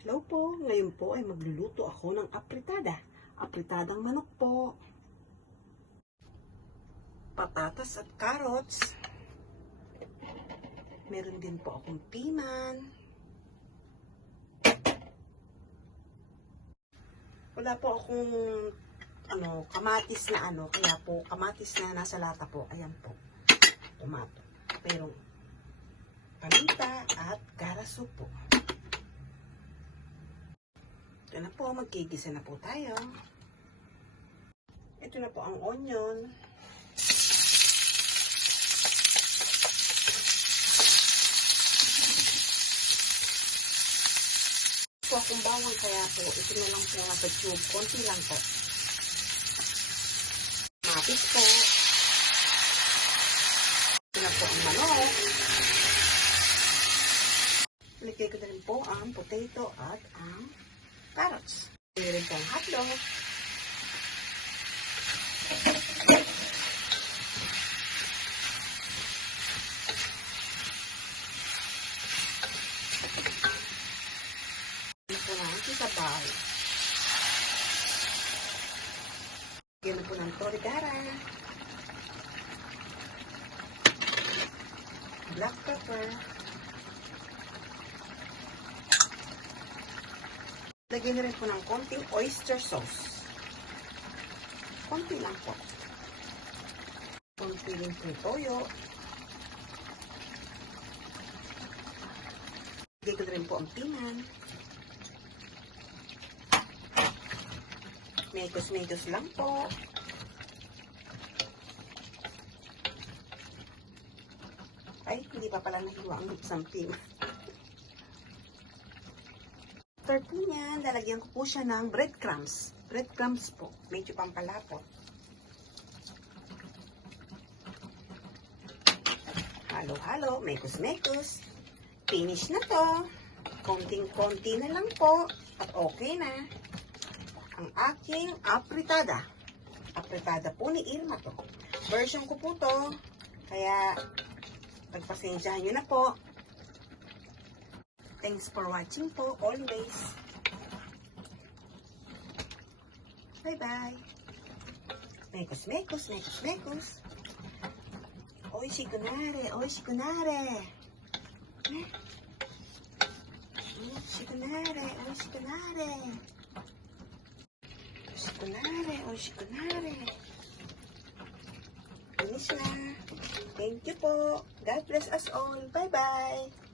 Hello po, ngayon po ay magluluto ako ng apritada. Apritadang manok po. Patatas at carrots. Meron din po akong piman. Wala po akong kamatis na kaya po kamatis na nasa lata po. Ayan po, tomato. Pero paminta at garaso po. Ito na po, magkigisa na po tayo. Ito na po ang onion. Po akong bawang, kaya po ito na lang po nasa tube. Konti lang po. Matis po. Ito na po ang manok. Iligay ko na rin po ang potato at ang carrots. Mayroon po ang hotdog. Ito na ang sabaw. Lagyan na po ng torigara. Black pepper. Lagyan na rin po ng konting oyster sauce. Konti lang po. Konti rin po toyo. Lagyan ko na rin po ang piman. Mekos-mekos lang po. Ay, hindi pa pala nahiwa ang isang piman. After po niyan, lalagyan ko po siya ng breadcrumbs. Breadcrumbs po. Medyo pampalapot. Halo-halo. Mekos-mekos. Finish na to. Konting-konti na lang po. At okay na. Ang aking apritada. Apritada po ni Irma to. Version ko po to. Kaya, pagpasensyahan nyo na po. Thanks for watching po, always. Bye-bye. Mekos, mekos, mekos, mekos. Oy, shikunare, oy, shikunare. Shikunare, oy, shikunare. Shikunare, oy, shikunare. Finish na. Thank you po. God bless us all. Bye-bye.